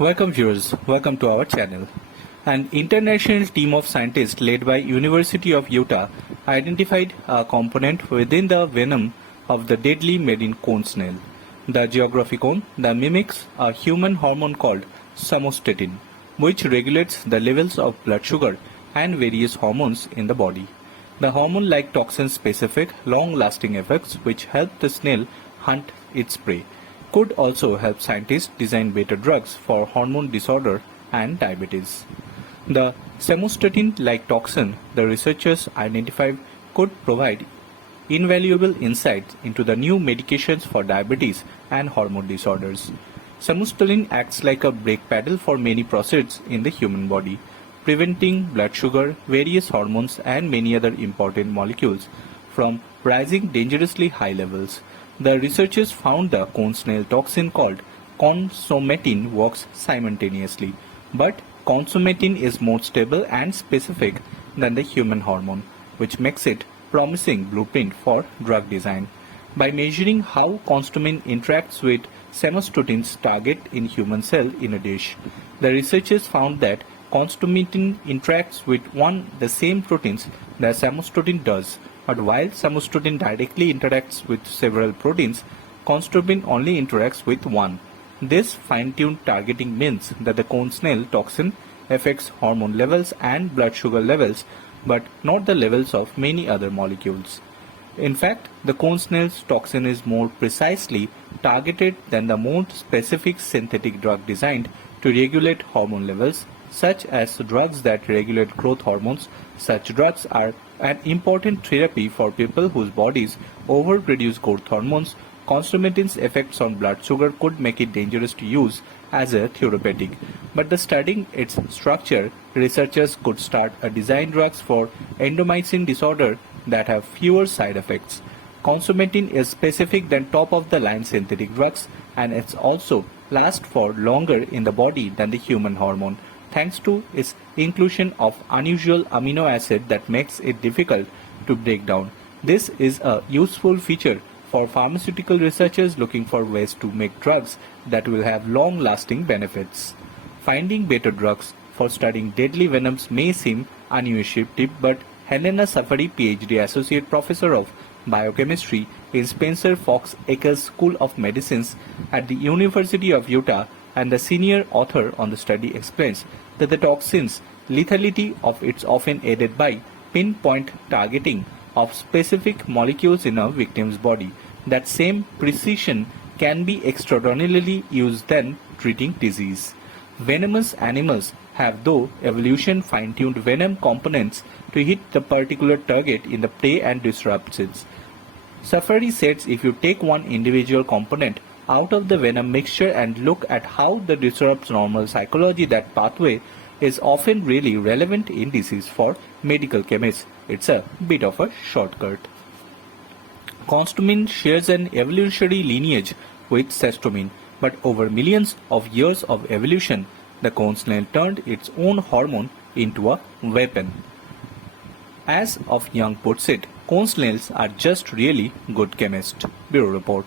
Welcome viewers, welcome to our channel. An international team of scientists led by University of Utah identified a component within the venom of the deadly marine cone snail, the geography cone, that mimics a human hormone called somatostatin, which regulates the levels of blood sugar and various hormones in the body. The hormone-like toxin-specific, long-lasting effects which help the snail hunt its prey could also help scientists design better drugs for hormone disorder and diabetes. The somatostatin-like toxin the researchers identified could provide invaluable insights into the new medications for diabetes and hormone disorders. Somatostatin acts like a brake pedal for many processes in the human body, preventing blood sugar, various hormones and many other important molecules from rising dangerously high levels. The researchers found the cone snail toxin called consomatin works simultaneously, but consomatin is more stable and specific than the human hormone, which makes it promising blueprint for drug design. By measuring how consomatin interacts with somatostatin's target in human cell in a dish, the researchers found that consomatin interacts with the same proteins that somatostatin does, but while somatostatin directly interacts with several proteins, consomatin only interacts with one. This fine-tuned targeting means that the cone snail toxin affects hormone levels and blood sugar levels, but not the levels of many other molecules. In fact, the cone snail's toxin is more precisely targeted than the more specific synthetic drug designed to regulate hormone levels, such as drugs that regulate growth hormones. Such drugs are an important therapy for people whose bodies overproduce growth hormones. Consomatin's effects on blood sugar could make it dangerous to use as a therapeutic, but studying its structure, researchers could start a design drugs for endomycin disorder that have fewer side effects. Consomatin is specific than top-of-the-line synthetic drugs, and it's also lasts for longer in the body than the human hormone, thanks to its inclusion of unusual amino acid that makes it difficult to break down. This is a useful feature for pharmaceutical researchers looking for ways to make drugs that will have long-lasting benefits. Finding better drugs for studying deadly venoms may seem unintuitive, but Helena Safari, PhD Associate Professor of Biochemistry in Spencer Fox Eccles School of Medicine at the University of Utah and the senior author on the study, explains that the toxin's lethality of it's often aided by pinpoint targeting of specific molecules in a victim's body. That same precision can be extraordinarily used then treating disease. Venomous animals have, though, evolution fine-tuned venom components to hit the particular target in the prey and disrupt it. Safari says if you take one individual component out of the venom mixture and look at how the disrupts normal psychology, that pathway is often really relevant in disease for medical chemists. It's a bit of a shortcut. Consomatin shares an evolutionary lineage with cestomin, but over millions of years of evolution, the cone snail turned its own hormone into a weapon. As of Young puts it, cone snails are just really good chemists. Bureau Report.